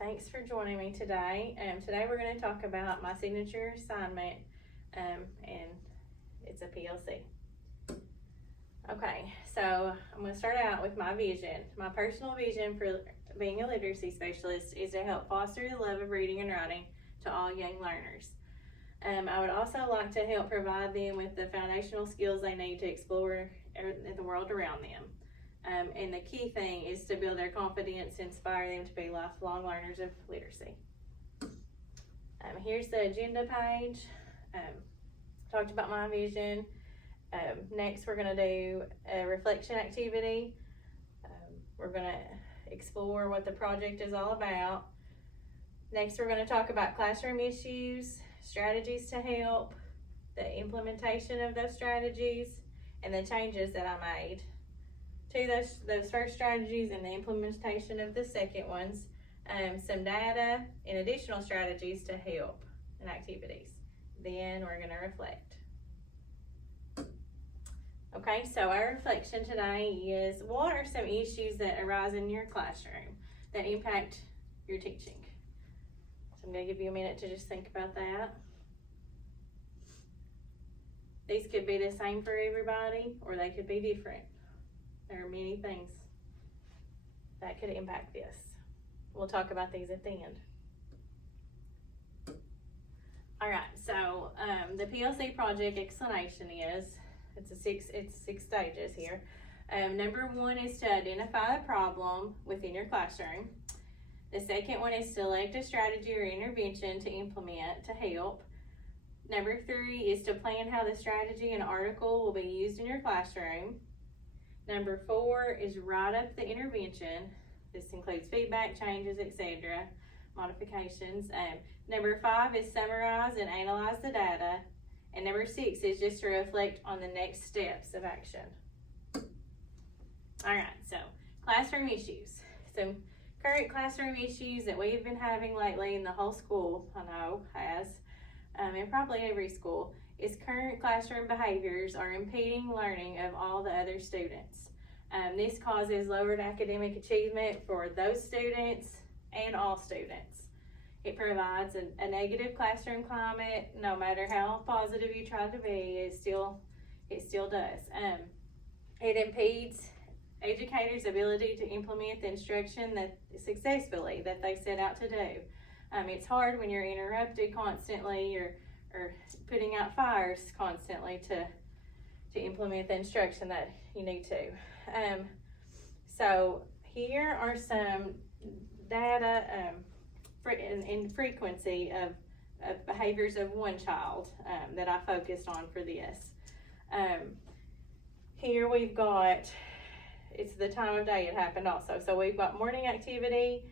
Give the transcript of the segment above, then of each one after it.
thanks for joining me today. Today we're going to talk about my signature assignment, and it's a PLC. Okay, so I'm going to start out with my vision. My personal vision for being a literacy specialist is to help foster the love of reading and writing to all young learners. I would also like to help provide them with the foundational skills they need to explore the world around them. And the key thing is to build their confidence, inspire them to be lifelong learners of literacy. Here's the agenda page. Talked about my vision. Next, we're going to do a reflection activity. We're going to explore what the project is all about. Next, we're going to talk about classroom issues, strategies to help, the implementation of those strategies, and the changes that I made to those first strategies and the implementation of the second ones, some data and additional strategies to help and activities. Then we're going to reflect. Okay, so our reflection today is, what are some issues that arise in your classroom that impact your teaching? So I'm going to give you a minute to just think about that. These could be the same for everybody, or they could be different. There are many things that could impact this. We'll talk about these at the end. All right, so the PLC project explanation is, it's six stages here. Number one is to identify the problem within your classroom. The second one is select a strategy or intervention to implement to help. Number three is to plan how the strategy and article will be used in your classroom. Number four is write up the intervention. This includes feedback, changes, etc., modifications. Number five is summarize and analyze the data. And number six is just to reflect on the next steps of action. All right, so classroom issues. Some current classroom issues that we've been having lately in the whole school, I know, has, and probably every school, is current classroom behaviors are impeding learning of all the other students. This causes lowered academic achievement for those students and all students. It provides a negative classroom climate. No matter how positive you try to be, it still does. It impedes educators' ability to implement the instruction that successfully that they set out to do. It's hard when you're interrupted constantly or putting out fires constantly to implement the instruction that you need to. So here are some data and frequency of behaviors of one child that I focused on for this. Here we've got, it's the time of day it happened also. So we've got morning activity.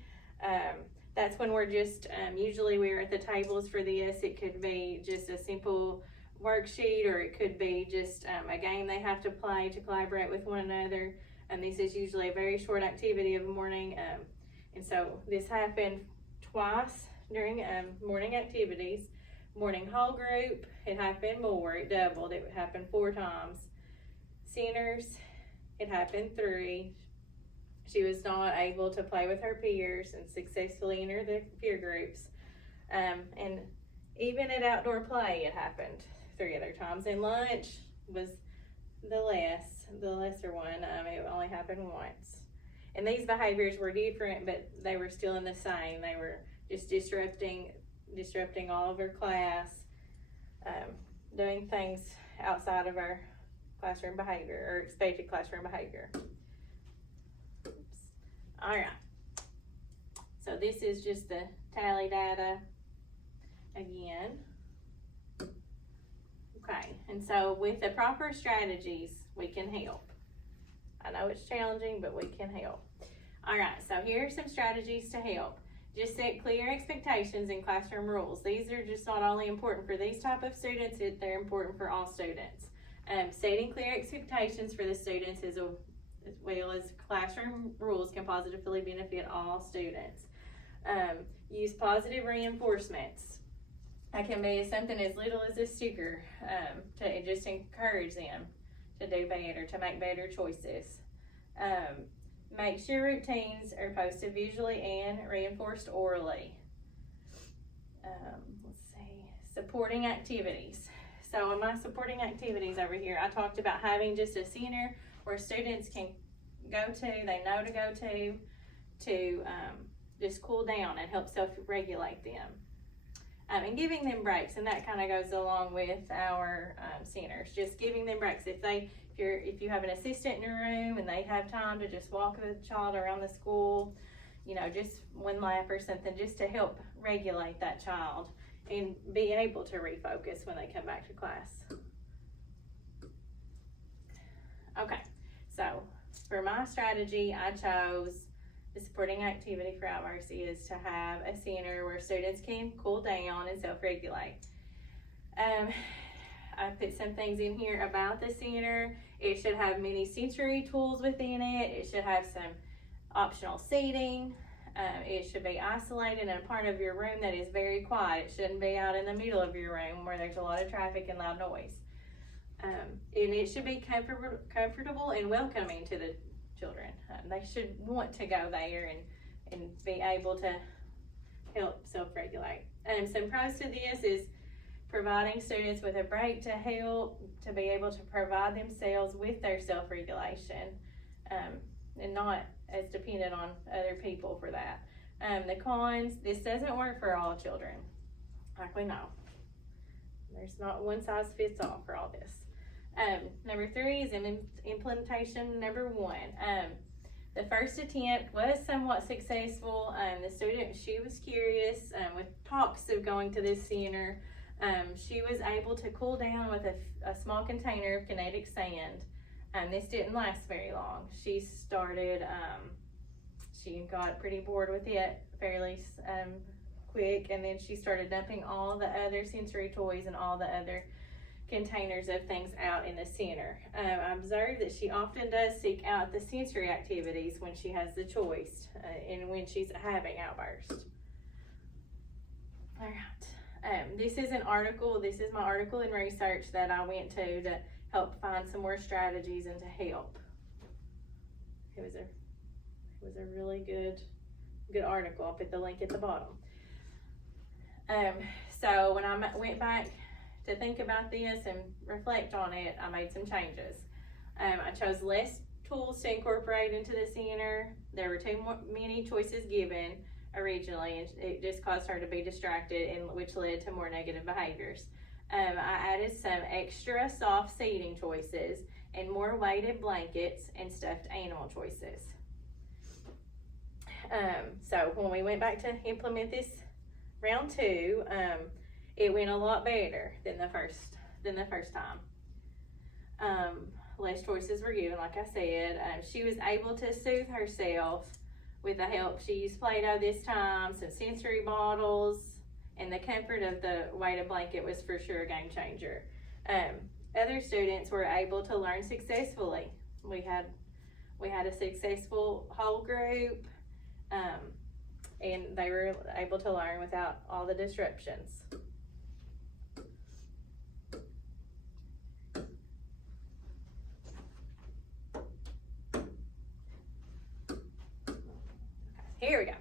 That's when we're just, usually we're at the tables for this. It could be just a simple worksheet, or it could be just a game they have to play to collaborate with one another. And this is usually a very short activity of the morning. And so this happened twice during morning activities. Morning whole group, it happened more, it doubled, it happened 4 times. Centers, it happened 3. She was not able to play with her peers and successfully enter the peer groups. And even at outdoor play, it happened 3 other times. And lunch was the lesser one. It only happened once. And these behaviors were different, but they were still in the same. They were just disrupting all of her class, doing things outside of our classroom behavior or expected classroom behavior. All right, so this is just the tally data again. Okay, and so with the proper strategies, we can help. I know it's challenging, but we can help. All right, so here are some strategies to help. Just set clear expectations and classroom rules. These are just not only important for these type of students, they're important for all students. Setting clear expectations for the students as well as classroom rules can positively benefit all students. Use positive reinforcements. That can be something as little as a sticker to just encourage them to do better, to make better choices. Make sure routines are posted visually and reinforced orally. Let's see, supporting activities. So in my supporting activities over here, I talked about having just a center where students can go to, they know to go to just cool down and help self-regulate them. And giving them breaks, and that kind of goes along with our centers, just giving them breaks. If you have an assistant in your room and they have time to just walk the child around the school, you know, just one lap or something, just to help regulate that child and be able to refocus when they come back to class. Okay, so for my strategy, I chose the supporting activity for Outburst is to have a center where students can cool down and self-regulate. I put some things in here about the center. It should have many sensory tools within it. It should have some optional seating. It should be isolated in a part of your room that is very quiet. It shouldn't be out in the middle of your room where there's a lot of traffic and loud noise. And it should be comfortable and welcoming to the children. They should want to go there and be able to help self-regulate. Some pros to this is providing students with a break to help to be able to provide themselves with their self-regulation and not as dependent on other people for that. The cons, this doesn't work for all children, like we know. There's not one size fits all for all this. Number 3 is implementation number 1. The first attempt was somewhat successful. The student, she was curious with talks of going to this center. She was able to cool down with a small container of kinetic sand. This didn't last very long. She started, she got pretty bored with it fairly quick, and then she started dumping all the other sensory toys and all the other containers of things out in the center. I observed that she often does seek out the sensory activities when she has the choice and when she's having outbursts. All right. This is an article. This is my article in research that I went to help find some more strategies and to help. It was a really good article. I'll put the link at the bottom. So when I went back to think about this and reflect on it, I made some changes. I chose less tools to incorporate into the center. There were too many choices given originally, and it just caused her to be distracted, and which led to more negative behaviors. I added some extra soft seating choices and more weighted blankets and stuffed animal choices. So when we went back to implement this round 2, it went a lot better than the first time. Less choices were given, like I said. She was able to soothe herself with the help. She used Play-Doh this time, some sensory bottles, and the comfort of the weighted blanket was for sure a game changer. Other students were able to learn successfully. We had a successful whole group, and they were able to learn without all the disruptions. Here we go.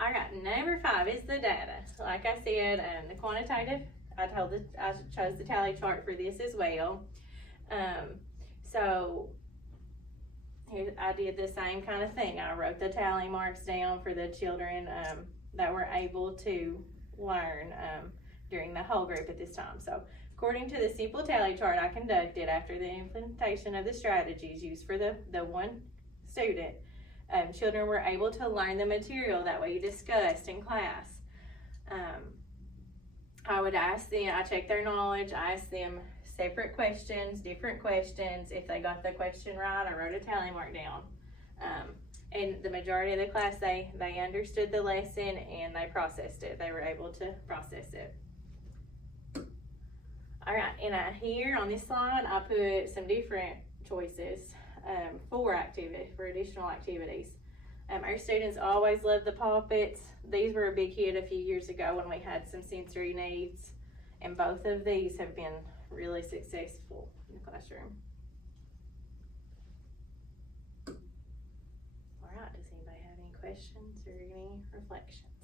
All right, number 5 is the data. Like I said, the quantitative, I chose the tally chart for this as well. So here I did the same kind of thing. I wrote the tally marks down for the children that were able to learn during the whole group at this time. So according to the simple tally chart I conducted after the implementation of the strategies used for the one student, children were able to learn the material that we discussed in class. I would ask them, I checked their knowledge, I asked them separate questions, different questions. If they got the question right, I wrote a tally mark down. And the majority of the class, they understood the lesson and they processed it. They were able to process it. All right, and here on this slide, I put some different choices for additional activities. Our students always love the poppets. These were a big hit a few years ago when we had some sensory needs, and both of these have been really successful in the classroom. questions or any reflections?